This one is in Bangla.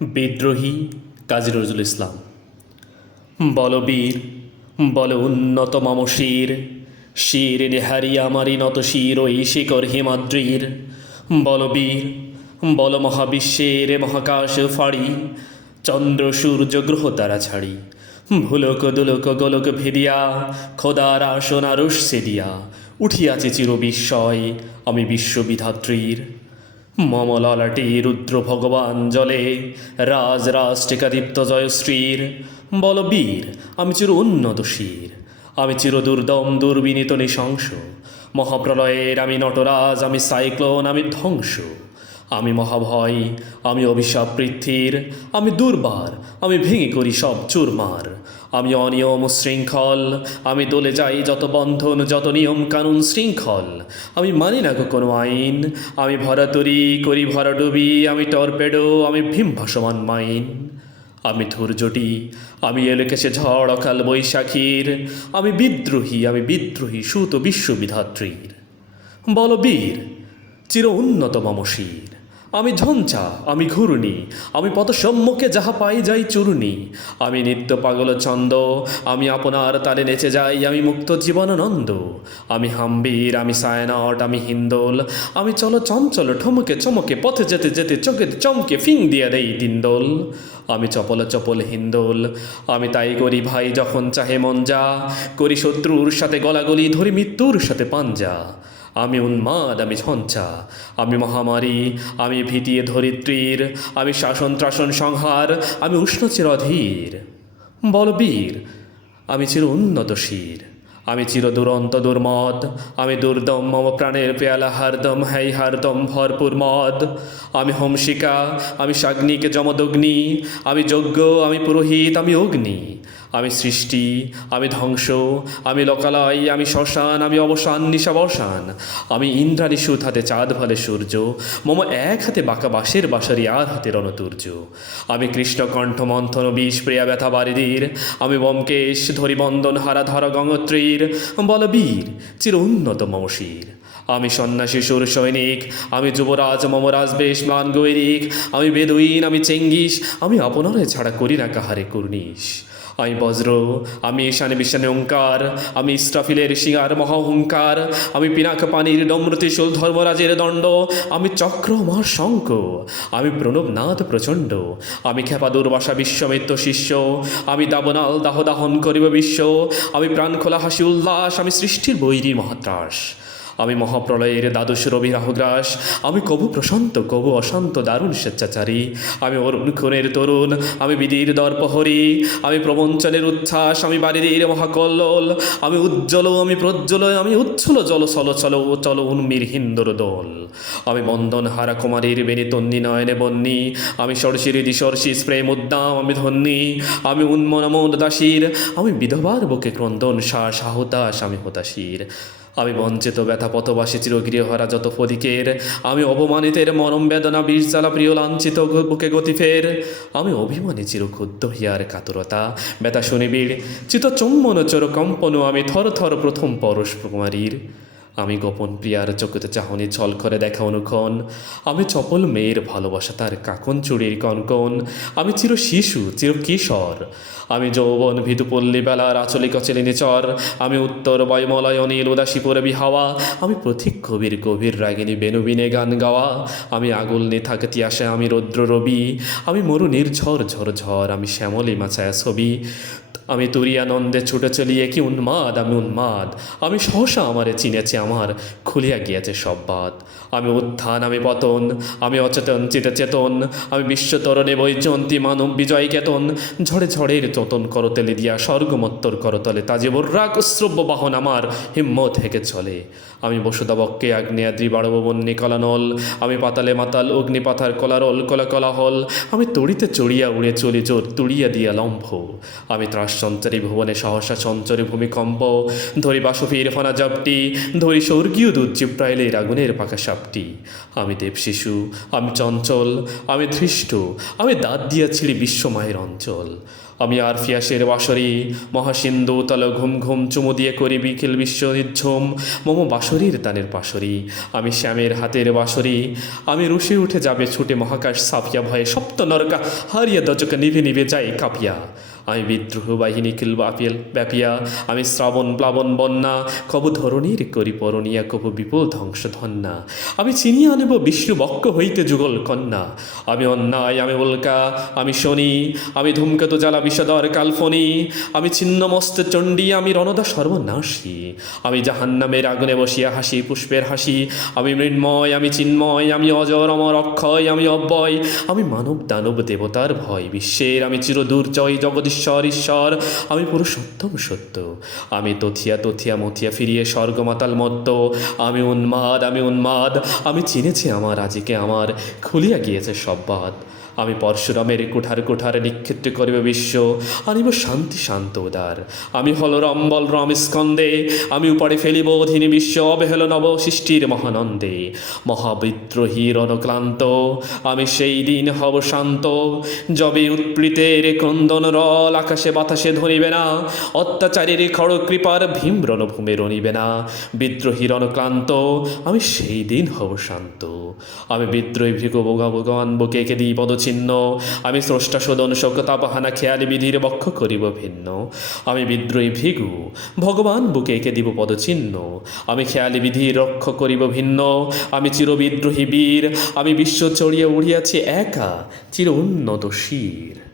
বিদ্রোহী কাজী নজরুল ইসলাম। বলবীর বল উন্নত মম শির, শির নেহারি আমারই নত শির ওই শিকর হিমাদ্রির। বলবীর বল মহাবিশ্বের মহাকাশ ফাড়ি, চন্দ্র সূর্য গ্রহ তারা ছাড়ি। ভুলক দুলক গোলক ভেদিয়া, খোদার আসন আরশ সেদিয়া, উঠিয়াছে চির বিস্ময় আমি বিশ্ববিধাত্রীর। মম ললাটে রুদ্র ভগবান জলে, রাজ রাজ টেকাদীপ্ত জয়শ্রীর। বলবীর আমি চির উন্নত শির, আমি চির দুর্দম দুর্বিনীত নৃশংস। মহাপ্রলয়ের আমি নটরাজ, আমি সাইক্লোন, আমি ধ্বংস। আমি মহাভয়, আমি অভিশাপ পৃথ্বীর, আমি দুর্বার, আমি ভেঙে করি সব চুরমার। আমি অনিয়ম শৃঙ্খল, আমি দলে যাই যত বন্ধন যত নিয়ম কানুন শৃঙ্খল। আমি মানি না গো কোনো আইন, আমি ভরাতরি করি ভরাডুবি, আমি টর্পেডো, আমি ভীম ভাসমান মাইন। আমি ধৈর্যটি, আমি এলেকেছে ঝড় অকাল বৈশাখীর। আমি বিদ্রোহী সুত বিশ্ববিধাত্রীর। বলবীর চির উন্নত মম শির, আমি ঝঞ্ঝা, আমি ঘূর্ণি, আমি পথ সম্মুখে যাহা পাই যাই চূর্ণি। আমি নিত্য পাগল ছন্দ, আমি আপনার তালে নেচে যাই, আমি মুক্ত জীবনানন্দ। আমি হাম্বির, আমি সায়নট, আমি হিন্দোল, আমি চলো চঞ্চল ঠমকে চমকে পথে যেতে যেতে চোখে চমকে ফিং দিয়া দেই দিন্দোল। আমি চপল চপল হিন্দোল, আমি তাই করি ভাই যখন চাহে মন যা, করি শত্রুর সাথে গলাগলি, ধরি মৃত্যুর সাথে পাঞ্জা। আমি উন্মাদ, আমি ঝঞ্ঝা, আমি মহামারী, আমি ভীতিয়ে ধরিত্রীর, আমি শাসন ত্রাসন সংহার, আমি উষ্ণচির অধীর। বলবীর আমি চির উন্নত শির, আমি চির দুরন্ত দুর্মদ, আমি দুর্দম মম প্রাণের পেয়ালা হারদম হ্যাই হারদম ভরপুর মদ। আমি হোমশিকা, আমি সাগ্নিক যমদগ্নি, আমি যজ্ঞ, আমি পুরোহিত, আমি অগ্নি। আমি সৃষ্টি, আমি ধ্বংস, আমি লোকালয়, আমি শ্মশান, আমি অবসান নিশাবসান। আমি ইন্দ্রাণী সুত হাতে চাঁদ ভালে সূর্য, মম এক হাতে বাঁকা বাঁশের বাঁশারি আর হাতে রণতুর্য। আমি কৃষ্ণকণ্ঠ মন্থন বিষ প্রিয়া ব্যথা বারিদির, আমি ব্যোমকেশ ধরি বন্দন হারা ধরা গঙ্গোত্রীর। বলবীর চির উন্নত মম শির, আমি সন্ন্যাসী সুর সৈনিক, আমি যুবরাজ মম রাজবেশ ম্লান গৈরিক। আমি বেদুইন, আমি চেঙ্গিস, আমি আপনারে ছাড়া করি না কাহারে কুর্নিশ। আমি বজ্র, আমি ঈশানে বিশানে ওঙ্কার, আমি ইস্রাফিলের সিঙার মহাহংকার। আমি পিনাক পানির নম্রতিশূল ধর্মরাজের দণ্ড, আমি চক্র মহাশঙ্ক, আমি প্রণবনাথ প্রচণ্ড। আমি খেপা দুর্বাসা বিশ্বমিত্র শিষ্য, আমি দাবনাল দাহ দাহন করিব বিশ্ব। আমি প্রাণখোলা হাসি উল্লাস, আমি সৃষ্টির বৈরীর মহাত্রাস। আমি মহাপ্রলয়ের দ্বাদশ রবি রাহুগ্রাস, আমি কবু প্রশান্ত কবু অশান্ত দারুণ স্বেচ্ছাচারী। আমি অরুণ খুনের তরুণ, আমি বিধির দর্পহরি, আমি প্রবঞ্চনের উচ্ছ্বাস, আমি বারিদির মহাকল্লোল। আমি উজ্জ্বল, আমি প্রজ্জ্বল, আমি উচ্ছল জল চল চল চল উন্মীর হিন্দর দোল। আমি বন্দন হারা কুমারীর বেনি তন্নি নয়নে বন্নি, আমি সরসির দিশর্ষি প্রেম উদ্দাম আমি ধন্যী। আমি উন্মনমোদ দাসীর, আমি বিধবার বুকে ক্রন্দন শ্বাস আহুতাস আমি হতাশীর। আমি বঞ্চিত ব্যথা পথবাসী চিরগৃহহারা যত ফদিকের, আমি অপমানিতের মরম বেদনা বিষ জ্বালা প্রিয় লাঞ্ছিত বুকে গতিফের। আমি অভিমানী চিরক্ষুদ্ধ হিয়ার কাতরতা ব্যথা শুনিবিড় চিত চুম্বন চোর কম্পন, আমি থর থর প্রথম পরশ কুমারীর। আমি গোপন প্রিয়ার চোখতে চাহনি ছল করে দেখা অনুক্ষণ, আমি চপল মেয়ের ভালোবাসা তার কাকন চুড়ির কনকন। আমি চির শিশু চির কিশোর, আমি যৌবন ভিতু পল্লী বেলার আচলি কচলি নিচর। আমি উত্তর বায়ুমলয় অনিল উদাসী পরবি হাওয়া, আমি প্রতীক কবির গভীর রাগিনী বেনুবিনে গান গাওয়া। আমি আগুল নিথাকতি আসে আমি রৌদ্র রবি, আমি মরু নির্ঝর ঝর ঝর, আমি শ্যামলী মাছায়া ছবি। আমি তুরিয়ানন্দে ছুটে চলিয়ে কি উন্মাদ, আমি উন্মাদ, আমি সহসা আমারে চিনেছে আমার খুলিয়া গিয়াছে সব বাদ। আমি উত্থান, আমি পতন, আমি অচেতন চিতে চেতন, আমি বিশ্বতরণে বৈজয়ন্তী মানব বিজয় কেতন। ঝড়ে ঝড়ের চতন করতলে দিয়া স্বর্গমত্তর করতলে তাজে বর্রাক শ্রব্য বাহন আমার হিম্মত হেঁকে চলে। আমি বসুদাবক্ষে আগ্নেয়াদ্রি বাড়ববন্যী কলানল, আমি পাতালে মাতাল অগ্নিপাথার কলারল কলা কলাহল। আমি তড়িতে চড়িয়া উড়ে চলি জোর তুড়িয়া দিয়া লম্ফ, আমি ত্রাস সঞ্চারী ভুবনে সহসা সঞ্চরে ভূমিকম্প। ধরি বাসফির ফনা জাপটি, ধরি স্বর্গীয় দূত চিপ্রাইলের আগুনের পাকা সাপটি। আমি দেব শিশু, আমি চঞ্চল, আমি ধৃষ্ট, আমি দাঁত দিয়া ছিঁড়ি বিশ্বমায়ের অঞ্চল। আমি আর ফিয়াসের বাসরি মহাসিন্ধু তল ঘুম ঘুম চুমু দিয়ে করি বিকেল বিশ্ব নিঝুম মম বাসরির তানের পাশরি আমি শ্যামের হাতের বাসরি আমি রুশে উঠে যাবে ছুটে মহাকাশ সাফিয়া ভয়ে সপ্ত নরকা হারিয়া দজক নিভে নিভে যায় কাঁপিয়া আমি বিদ্রোহ বাহিনী কিলব আপিল ব্যাপিয়া আমি শ্রাবণ প্লাবন বন্যা কবু ধরণীর করি পরণিয়া কবু বিপুল ধ্বংস ধন্যা আমি চিনিয়ে আনব বিষ্ণু বক্ষ হইতে যুগল কন্যা আমি অন্যায় আমি উল্কা আমি শনি আমি ধূমকেতু জ্বালা বিষদর কালফনি আমি ছিন্নমস্ত চণ্ডী আমি রণদা সর্বনাশী আমি জাহান্নামের আগুনে বসিয়া হাসি পুষ্পের হাসি আমি মৃন্ময় আমি চিন্ময় আমি অজর অমর অক্ষয় আমি অব্যয় আমি মানব দানব দেবতার ভয় বিশ্বের আমি চিরদূর্জয় জগদীশ্বর ঈশ্বর আমি পুরুষোত্তম সত্য আমি তথিয়া তথিয়া মথিয়া ফিরিয়ে স্বর্গমাতাল মত্ত আমি উন্মাদ আমি চিনেছি আমার আজিকে আমার খুলিয়া গিয়েছে সব বাদ আমি পরশুরামের কুঠার কুঠার নিক্ষেত্র করিব বিশ্ব আনিব শান্তি শান্ত উদার আমি হল রম্বল রম স্কন্দে আমি উপরে ফেলিব অধীনী বিশ্ব অবহেল নব সৃষ্টির মহানন্দে মহাবিদ্রোহী রণক্লান্ত আমি সেই দিন হব শান্ত যবে উৎপ্রীতের ক্রন্দন রল আকাশে বাতাসে ধরিবে না অত্যাচারীর খড় কৃপার ভীম রণভূমে রণিবে না বিদ্রোহী রণক্লান্ত আমি সেই দিন হব শান্ত আমি বিদ্রোহী ভৃগ ভগবান বুকে এঁকে দিই পদচিহ্ন আমি স্রষ্টা শোধন শোকতাপহানা খেয়ালি বিধির বক্ষ করিব ভিন্ন আমি বিদ্রোহী ভৃগু ভগবান বুকে এঁকে দিব পদচিহ্ন আমি খেয়ালি বিধির রক্ষ করিব ভিন্ন আমি চিরবিদ্রোহী বীর আমি বিশ্ব চড়িয়া উড়িয়াছি একা চির উন্নত শির